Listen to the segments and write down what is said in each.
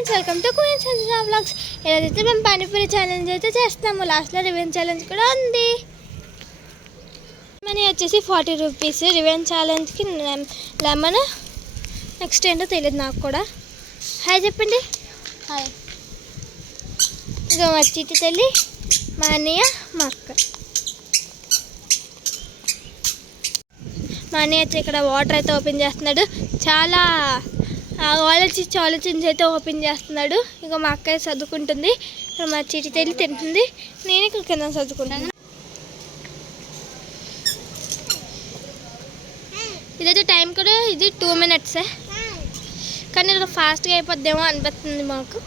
Friends, welcome to queens Sanjana vlogs. ఈరోజైతే మేము panipuri challenge అయితే చేస్తాము. లాస్ట్లో రివెంజ్ ఛాలెంజ్ కూడా ఉంది. మనీ వచ్చేసి 40 రూపీస్. రివెంజ్ ఛాలెంజ్కి లెమన్, నెక్స్ట్ ఏంటో తెలియదు నాకు కూడా. హాయ్ చెప్పండి. హాయ్. ఇక మా చిట్టి తల్లి, మా అన్నయ్య, మా అక్క. మా అన్నయ్య వచ్చి ఇక్కడ వాటర్ అయితే ఓపెన్ చేస్తున్నాడు. చాలా ఆలోచించి అయితే ఓపెన్ చేస్తున్నాడు. ఇక మా అక్క చదువుకుంటుంది, ఇక్కడ మా చిట్టి తల్లి తింటుంది, నేను ఇక్కడ కింద చదువుకుంటాను. ఇదైతే టైం కూడా ఇది 2 minutes, కానీ ఇలా ఫాస్ట్గా అయిపోద్దేమో అనిపిస్తుంది మాకు.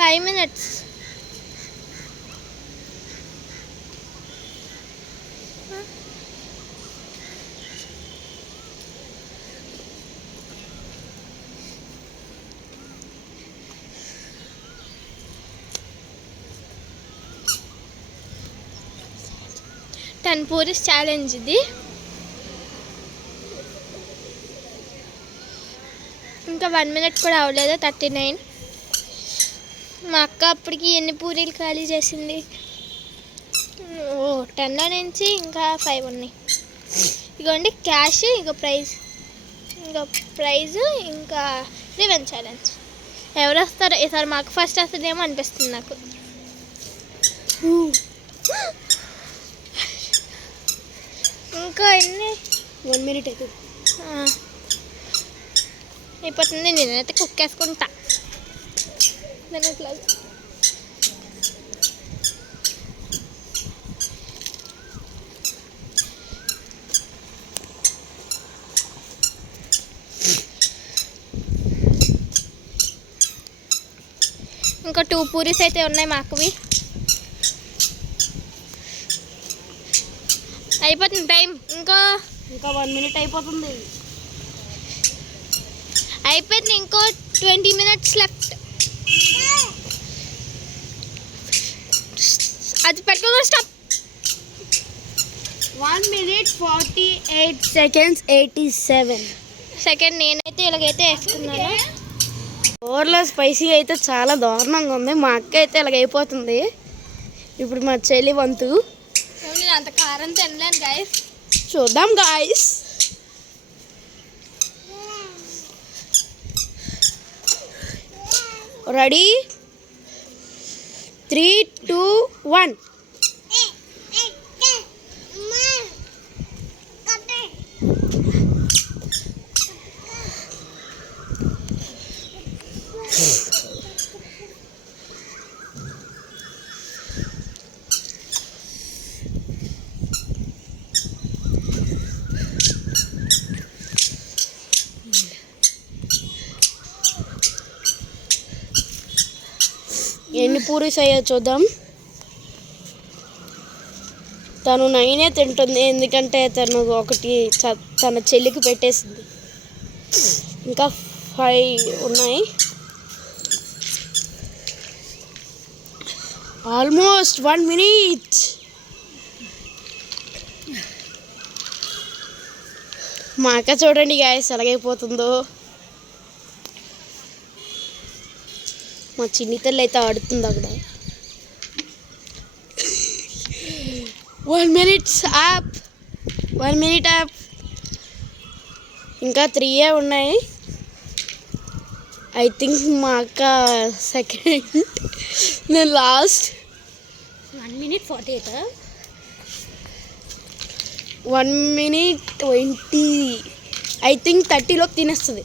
5 minutes. టెన్ పూరీస్ ఛాలెంజ్ ఇది. ఇంకా 1 minute కూడా అవ్వలేదు, 39. మా అక్క అప్పటికి ఎన్ని పూరీలు ఖాళీ చేసింది? 10లో నుంచి ఇంకా 5 ఉన్నాయి. ఇగోండి క్యాష్, ఇక ప్రైజ్, ఇంకా రివెంజ్ ఛాలెంజ్. ఎవరు వస్తారో ఈసారి మాకు ఫస్ట్ వస్తుందేమో అనిపిస్తుంది నాకు. ఇంకా ఎన్ని? 1 minute అయిపోతుంది. నేనైతే కుక్ వేసుకుంటా. దానిట్లా ఇంకా 2 పూరీస్ అయితే ఉన్నాయి మాకువి. అయిపోతుంది టైం. ఇంకా 1 minute అయిపోతుంది. అయిపోయింది. ఇంకో 20 minutes లెఫ్ట్. అది పెట్టుకో. స్టాప్. 1 minute 48 seconds 87 second. నేనైతే ఇలాగైతే వేసుకున్నాను. ఓవర్లో స్పైసీ అయితే చాలా దారుణంగా ఉంది. మా అక్క అయితే ఇలాగ అయిపోతుంది. ఇప్పుడు మా చెల్లి వంతు. నేను అంత కారం తినలేను గైస్. చూద్దాం గాయస్. రెడీ? 3, 2, 1. ఎన్ని పూరీస్ అయ్యో చూద్దాం. తను 9 తింటుంది, ఎందుకంటే తను ఒకటి తన చెల్లికి పెట్టేసింది. ఇంకా 5 ఉన్నాయి. Almost 1 minute. మా అక్క చూడండి గాయస్ ఎలాగైపోతుందో. మా చిన్ని తల్లి అయితే ఆడుతుంది అక్కడ. 1 minute యాప్. ఇంకా 3 ఉన్నాయి. ఐ థింక్ మా అక్క సెకండ్, నేను last. 1 minute 48. 1 minute 20. I think 30లోపు తినేస్తుంది.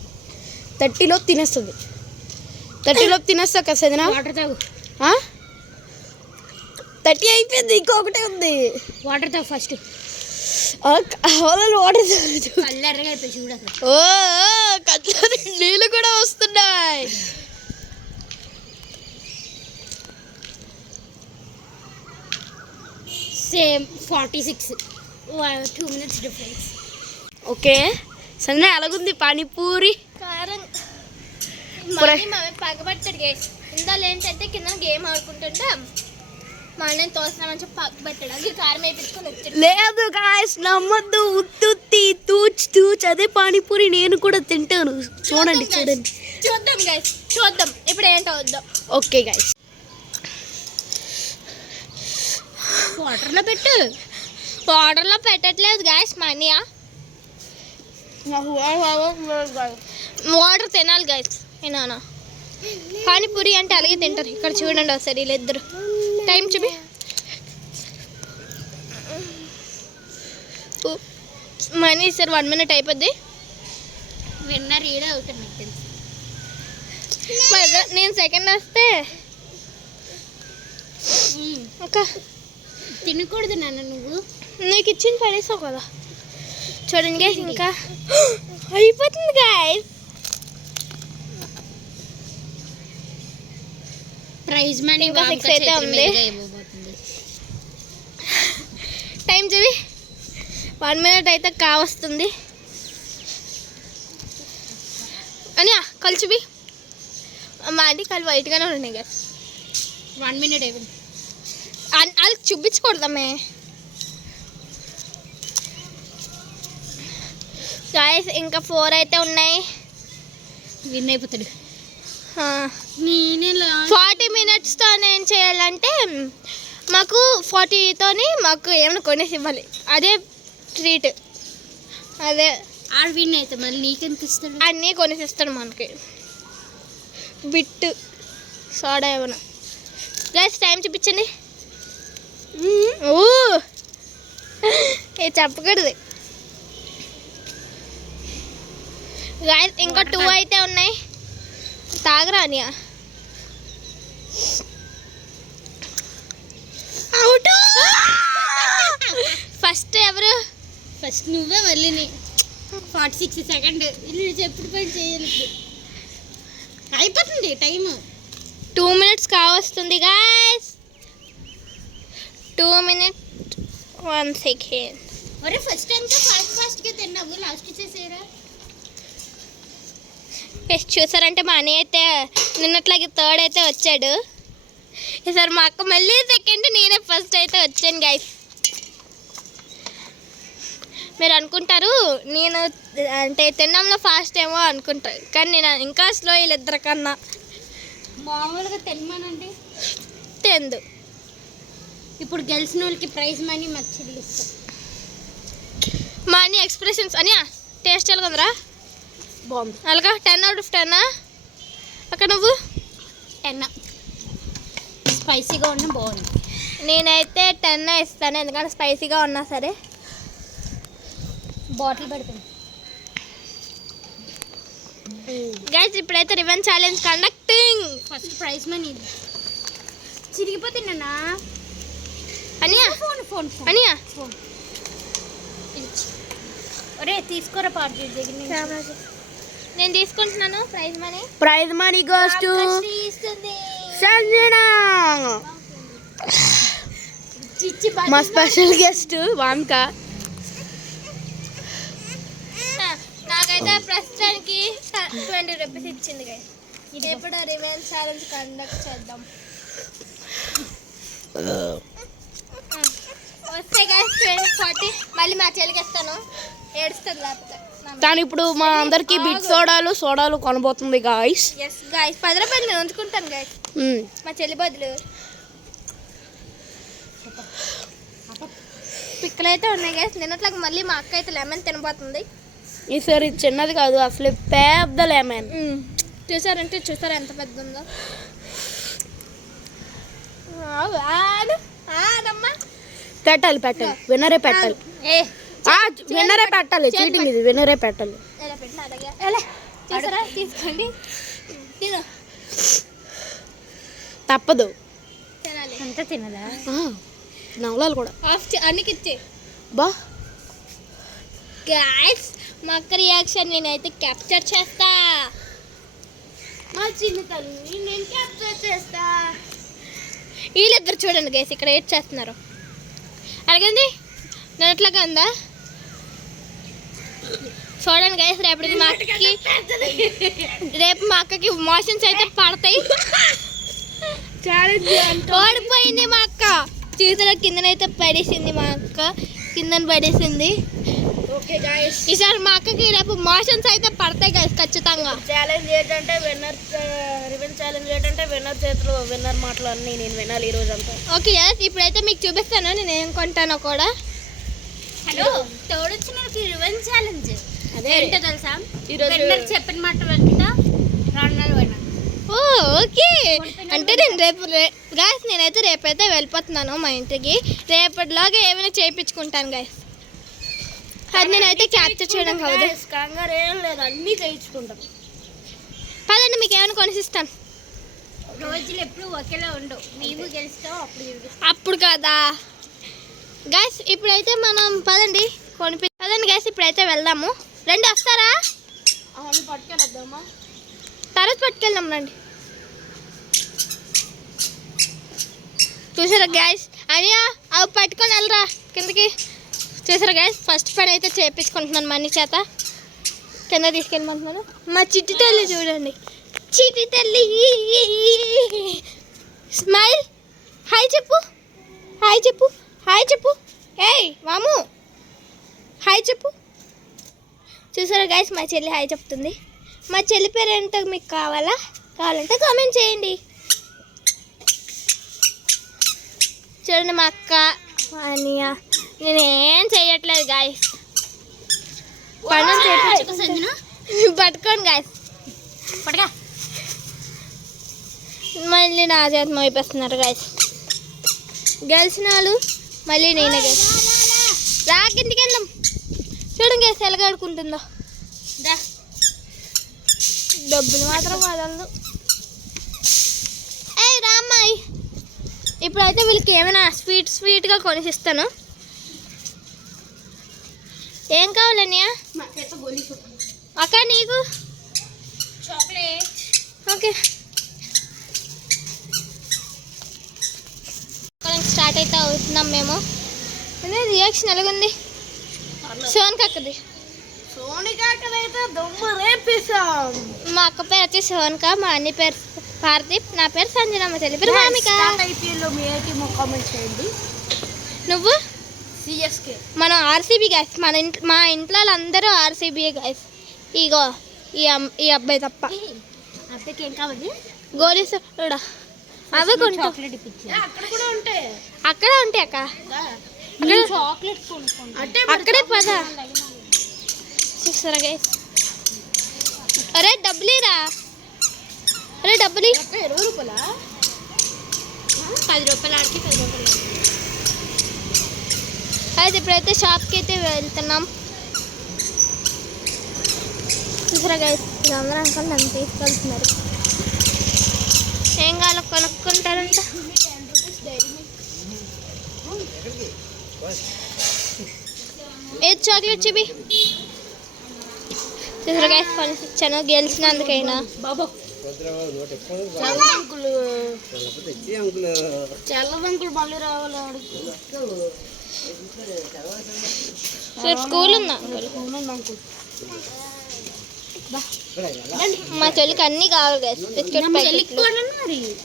30లోపు తినేస్తా కదా సదినా. వాటర్ తాగు. 30 అయిపోయింది, ఇంకొకటే ఉంది. వాటర్ తాగు ఫస్ట్. వాటర్ కళ్ళెర్రగా అయిపోయి చూడ. ఓ కళ్ళ నీళ్ళు కూడా వస్తున్నాయి. Same 46. 2 minutes difference. Okay Sanjana, ఎలాగుంది పానీపూరి? కారం పగబట్టాడు గేస్. ఇందులో ఏంటంటే కింద గేమ్ ఆడుకుంటుంటే మా అన్నని తోస్తున్నామని చెప్పి పక్క పెట్టాడు అది కారం వేయించుకొని వచ్చాడు. లేదు గాయస్ నమ్మద్దు, ఉత్తుత్తి తూచ్ అదే పానీపూరి నేను కూడా తింటాను. చూడండి చూడండి. చూద్దాం గైస్, చూద్దాం ఇప్పుడు ఏంటో వద్దాం. ఓకే గైస్, వాటర్లో పెట్టు. వాటర్లో పెట్టట్లేదు గైస్ మా అన్నయ్య. వాటర్ తినాలి గైస్. ఏనా పానీపూరి అంటే అలాగే తింటారు. ఇక్కడ చూడండి ఒకసారి వీళ్ళిద్దరు. టైం చూపి. మనీ సార్ 1 minute అయిపోద్ది. విన్నర్ ఈడే అవుతాడు నాకు తెలుసు. నేను సెకండ్ వస్తే ఒక తినకూడదు నాన్న నువ్వు. నీకు ఇచ్చింది పడేసావు కదా. చూడండి గైస్ ఇంకా అయిపోతుంది గైస్. ప్రైజ్ మనీ ఇంకా 6 అయితే ఉంది. టైం చూపి. 1 minute అయితే కావస్తుంది. అని కళ్ళు చూపి. మా ఆంటీ కళ్ళు వైట్గానే ఉన్నాయి గైస్. 1 minute అయిపోయింది. వాళ్ళకి చూపించకూడదమ్మే గాయస్. ఇంకా 4 అయితే ఉన్నాయి. విన్ అయిపోతాడు. ఆ, నేనే 40 minutesతో ఏం చేయాలంటే మాకు 40తోని మాకు ఏమైనా కొనేసి ఇవ్వాలి. అదే ట్రీట్. అదే ఆడు విన్ అయితే మళ్ళీ నీకెందుకు ఇస్తాడు? అన్నీ కొనేసి ఇస్తాడు మనకి. బిట్టు సోడా ఏమైనా. గైస్ టైం చూపించండి. ఓ ఏ చెప్పకూడదు గైస్. ఇంకా 2 అయితే ఉన్నాయి. తాగరా అనియా. అవుట్. ఫస్ట్ ఎవరు? ఫస్ట్ నువ్వే మళ్ళీ 46 సెకండ్. ఇల్లు చెప్పుడు పని చేయాలి. అయిపోతుంది టైం. 2 minutes కావస్తుంది గైస్. 2 minutes 1 second. ఒరే ఫస్ట్ అంతా ఫాస్ట్గా తిన్నావు, లాస్ట్ చేసేరా. చూసారంటే మా అన్నయ్య అయితే నిన్నట్లాగే 3rd అయితే వచ్చాడు. ఈసారి మా అక్క మళ్ళీ సెకండ్, నేనే ఫస్ట్ అయితే వచ్చాను గైస్. మీరు అనుకుంటారు నేను అంటే తినడంలో ఫాస్ట్ ఏమో అనుకుంటారు, కానీ నేను ఇంకా స్లో వీళ్ళిద్దరి కన్నా. మామూలుగా తినమానండి తెందు. ఇప్పుడు గెలిచిన వాళ్ళకి ప్రైజ్ మనీ మర్చిలు ఇస్తాం. మా అన్ని ఎక్స్ప్రెషన్స్ అని టేస్ట్ ఎలా ఉందిరా? బాగుంది. అలాగా 10 out of 10. అక్కడ నువ్వు 10. స్పైసీగా ఉన్న బాగుంది. నేనైతే 10 ఇస్తాను, ఎందుకంటే స్పైసీగా ఉన్నా సరే. బాటిల్ పెడతాను గైస్. ఇప్పుడైతే revenge challenge conducting. First prize money చిరిగిపోతున్నా. అనియా ఫోన్ ఫోన్ అనియా ఫోన్ ఒరే తీసుకోరా పార్టీ దగ్గర. నేను తీసుకుంటున్నాను prize money. Prize money goes to ఇస్తుంది. సంజన, మా స్పెషల్ గెస్ట్ వామిక. నాకైతే ప్రస్తుతానికి 20 rupees ఇచ్చింది గైస్. ఇప్పుడు రివెంజ్ ఛాలెంజ్ కండక్ట్ చేద్దాం. వస్తే గైస్ 20-40 మళ్ళీ మా చెల్లికి ఇస్తాను. ఏడుస్తుంది లేకపోతే. తను ఇప్పుడు మా అందరికి బిట్ సోడాలు కొనబోతుంది గాయస్. ఎస్ గైస్, 10 రూపాయలు నేను ఉంచుకుంటాను గైస్ మా చెల్లి బదులు. పిక్కలు అయితే ఉన్నాయి గైస్. నిన్నట్లాగా మళ్ళీ మా అక్క అయితే లెమన్ తినబోతుంది. ఈసారి చిన్నది కాదు, అసలు పెద్ద లెమన్. చూసారా ఎంత పెద్ద ఉందో. పెట్టాలి విన్నరే పెట్టాలి. విన్నరే పెట్టాలి. చీటింగ్ ఇది, విన్నరే పెట్టాలి. చూసారా? తీసుకోండి, తప్పదు. తినాలి. అంతా తినదా? నవలాలు కూడా అన్నికి ఇచ్చే బా. గైస్ మా అక్క రియాక్షన్ నేనైతే క్యాప్చర్ చేస్తా. మా చిన్న తల్లి నేను క్యాప్చర్ చేస్తా. వీళ్ళిద్దరు చూడండి గైస్ ఇక్కడ ఏడ్ చేస్తున్నారు. అలాగండి నేను ఎట్లాగా ఉందా చూడండి గైస్. రేపటికి మా అక్కకి మోషన్స్ అయితే పడతాయి. ఓడిపోయింది మా అక్క. చూసారా కిందనైతే పడేసింది మా అక్క, కిందని పడేసింది. ఓకే గాయస్, ఈసారి మా అక్కకి రేపు మోషన్స్ అయితే పడతాయి గాయస్ ఖచ్చితంగా. ఛాలెంజ్ ఏంటంటే విన్నర్, రివెంజ్ ఛాలెంజ్ ఏంటంటే విన్నర్ చేతిలో విన్నర్ మాటలు అన్నీ నేను వినాలి ఈ రోజు అంతా. ఓకే గాయస్, ఇప్పుడైతే మీకు చూపిస్తాను నేను ఏం కొంటానో కూడా. హలో, తోడొచ్చిన రివెంజ్ ఛాలెంజ్ అదే ఏంటో తెలుసా? ఈరోజు విన్నర్ చెప్పిన మాట వెంట రాణాలు పోయినా. ఓ ఓకే, అంటే నేను రేపు గాయస్ నేనైతే రేపైతే వెళ్ళిపోతున్నాను మా ఇంటికి. రేపటిలోగా ఏమైనా చేయించుకుంటాను గాయస్. అది నేనైతే క్యాప్చర్ చేయడం కాదు. కంగారు ఏం లేదు, అన్నీ చేయించుకుంటాం. పదండి మీకు ఏమైనా కొనిసిస్తాను. రోజులు ఎప్పుడు ఒకేలా ఉండవు. నీవు గెలుస్తావు అప్పుడు కదా గాయస్. ఇప్పుడైతే మనం పదండి పదండి గాయస్, ఇప్పుడైతే వెళ్దాము. రండి, వస్తారా? అవన్నీ పట్టుకెళ్ళొద్దామా? తర్వాత పట్టుకెళ్దాం రండి. చూసారా గాయస్, అనియా అవి పట్టుకొని వెళ్ళరా కిందకి. చూసారా గాయస్, ఫస్ట్ పని అయితే చేయించుకుంటున్నాను మనీ చేత. కింద తీసుకెళ్ళమంటున్నాను. మా చిట్టి తల్లి చూడండి, చిట్టి తల్లి స్మైల్. హాయ్ చెప్పు, హాయ్ చెప్పు, హాయ్ చెప్పు. ఏయ్ మాము, హాయ్ చెప్పు. చూసారా గాయస్, మా చెల్లి హాయ్ చెప్తుంది. మా చెల్లి పేరు ఏంటో మీకు కావాలంటే కామెంట్ చేయండి. చూడండి మా అక్క అనియా, నేనేం చేయట్లేదు గాయస్. పనులు చేయించుకో, పట్టుకోండి గాయస్, పడగా. మళ్ళీ నా చేత మోయిపోస్తున్నారు గాయస్. గెలిచిన వాళ్ళు మళ్ళీ నేనే గెలిచి రా కిందికి వెళ్దాం. చూడండి గాయస్ ఎలాగాడుకుంటుందో. డబ్బులు మాత్రం వదలదు. ఏ రామ్మాయి, ఇప్పుడైతే వీళ్ళకి ఏమైనా స్వీట్గా కొనిసిస్తాను. ఏం కావాలన్నయ్య? అక్క నీకు చాక్లెట్. ఓకే, స్టార్ట్ అయితే అవుతున్నాం మేము. అదే రియాక్షన్ ఎలాగుంది? సోన్కక్కది. సోనికాకైతే దొమ్మ రేపేసాం. మా అక్క పేరు వచ్చి సోన్క, మా అన్ని పేరు పార్థిప్, నా పేరు సంజన, మా చెల్లి పేరు హామిక. ఐపీఎల్లో మీ టీమ్ కామెంట్ చేయండి. నువ్వు? సిఎస్కే. మనం ఆర్సీబీ గాయస్. మా ఇంట్లో అందరూ ఆర్సీబీ గాయస్. ఇగో ఈ అబ్బాయి తప్ప. అబ్బాయికి ఏం కావాలి? గోలీస్ కూడా అవి కొంటా. చాక్లెట్ ఇప్పించు. అక్కడ కూడా ఉంటాయి. అక్కడ ఉంటాయి అక్క, చాక్లెట్ కొనుక్కోండి. అంటే అక్కడే పద. చూస్తారా గైస్? అరే డబ్బులేరా, అరే డబ్బులు 20 రూపాయలా? 10 రూపాయలు ఆడికి 10 రూపాయలు. అయితే ఇప్పుడైతే షాప్కి అయితే వెళ్తున్నాం. చూసారా గైస్, అందరూ అంకల్ నన్ను తీసుకెళ్తున్నారు. ఏం కావాలో కొనుక్కుంటారంట. ఏది చాక్లెట్ చూపి. చూసారా గైస్, కొనిచ్చాను గెలిచినందుకైనా. బాబు చల్లదంకులు మళ్ళీ రావాలి. రేపు స్కూల్ ఉందా అంకుల్? మా చెల్లికి అన్నీ కావాలి గైస్. బిస్కెట్ ప్యాకెట్లు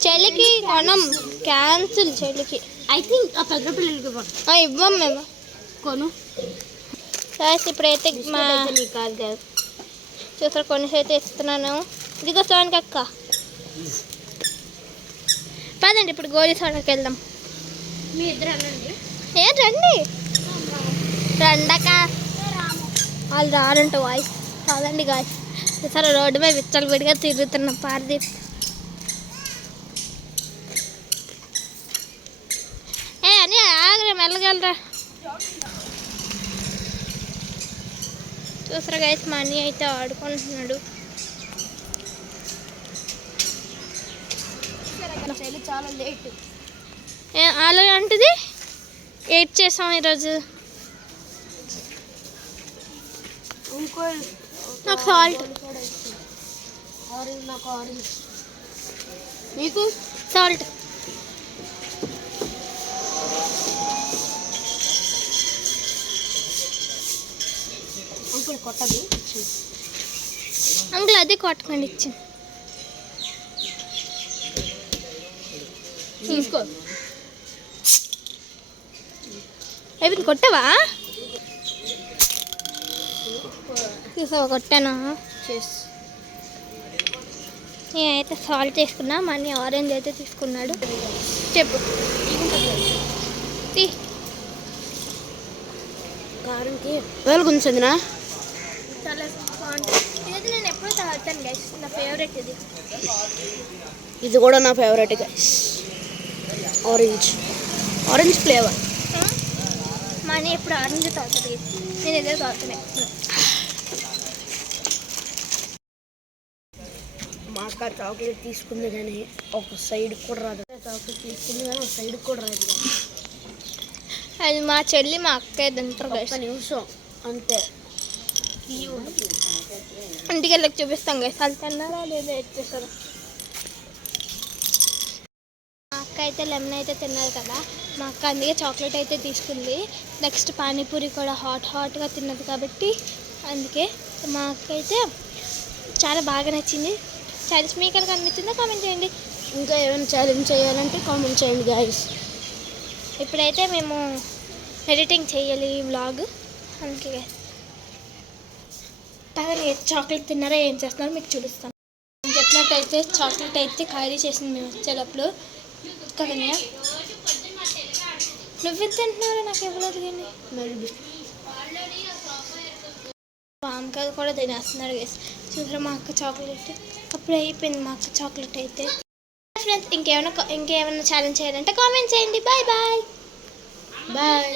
చెల్లికి కొనం, క్యాన్సిల్ చెల్లికి. ఐ థింక్ ఆ 10 రూపాయలు ఇవ్వం మేము కొను. గైస్ ఇప్పుడైతే మా నీకు కాదు గైస్. చూసారు కొనేసి అయితే ఇస్తున్నాను. ఇదిగో సోనికి అక్క. పదండి ఇప్పుడు గోళీ సోడకి వెళ్దాం. మీ ఇద్దరు అనండి. ఏం రండి రండక, వాళ్ళు రారంట వాయిస్. కాదండి గాయస్, చూసారా రోడ్డు మీద విచ్చలు విడిగా తిరుగుతున్నాం. పార్దీప్ అని ఆగ్రా మెల్లగలరా. చూసారా గైస్, మా అన్నీ అయితే ఆడుకుంటున్నాడు. చాలా లేట్. అలాంటిది 8 చేసాం ఈరోజు. నాకు సాల్ట్, నాకు ఆరెంజ్, నీకు సాల్ట్. అంకుల్ కొట్టది. అంకుల్ అది కొట్టకండి ఇచ్చింది. తీసుకో. అయిపోయింది, కొట్టవా? తీసావా? కొట్టాను. చేస్ నేనైతే సాల్ట్ తీసుకున్నా, మనీ ఆరెంజ్ అయితే తీసుకున్నాడు. చెప్పు. తీ. కారంకి వేలు కొంచెందినా చాలా బాగుంటుంది. ఇదైతే నేను ఎప్పుడూ తాగుతాను గైస్, నా ఫేవరెట్ ఇది. ఇది కూడా నా favourite guys. Orange flavour. Money ఎప్పుడు ఆరెంజ్ తాగుతుంది, నేను ఇదే తాగుతాను ఎప్పుడు. మా అక్క చాక్లెట్ తీసుకుంది కానీ ఒక సైడ్ కూడా రాదు. చాక్లెట్ తీసుకుంది కానీ ఒక సైడ్ కూడా రాదు. అది మా చెల్లి మా అక్క తింటారు గైస్. ఒక్క నిమిషం అంతే. ఇంటికి వెళ్ళకి చూపిస్తాం గైస్, వాళ్ళు తిన్నారా లేదా ఎత్తేస్తారు. మా అక్క అయితే లెమన్ అయితే తిన్నారు కదా, మా అక్క అందుకే చాక్లెట్ అయితే తీసుకుంది. నెక్స్ట్ పానీపూరి కూడా హాట్గా తిన్నది కాబట్టి అందుకే మా అక్క అయితే చాలా బాగా నచ్చింది. ఛాలెంజ్ మీకు కనుక అనిపించిందో కామెంట్ చేయండి. ఇంకా ఏమైనా ఛాలెంజ్ చేయాలంటే కామెంట్ చేయండి గాయస్. ఇప్పుడైతే మేము ఎడిటింగ్ చేయాలి ఈ వ్లాగ్, అందుకే పదని చాక్లెట్ తిన్నారా ఏం చేస్తున్నారో మీకు చూపిస్తాను. నేను చెప్పినట్టయితే చాక్లెట్ అయితే ఖాళీ చేసింది మేము వచ్చేటప్పుడు కదనే. నువ్వెంత తింటున్నారో నాకు ఇవ్వలేదు కానీ పాంకాయలు కూడా తినేస్తున్నారు గైస్. చూసారా మా అక్క చాక్లెట్ అప్పుడు అయిపోయింది. మా అక్క చాక్లెట్ అయితే ఫ్రెండ్స్ ఇంకేమైనా ఛాలెంజ్ చేయాలంటే కామెంట్ చేయండి. Bye bye bye.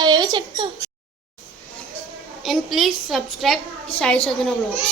అవేవో చెప్తావు. And please subscribe Sai Sadhana Vlogs.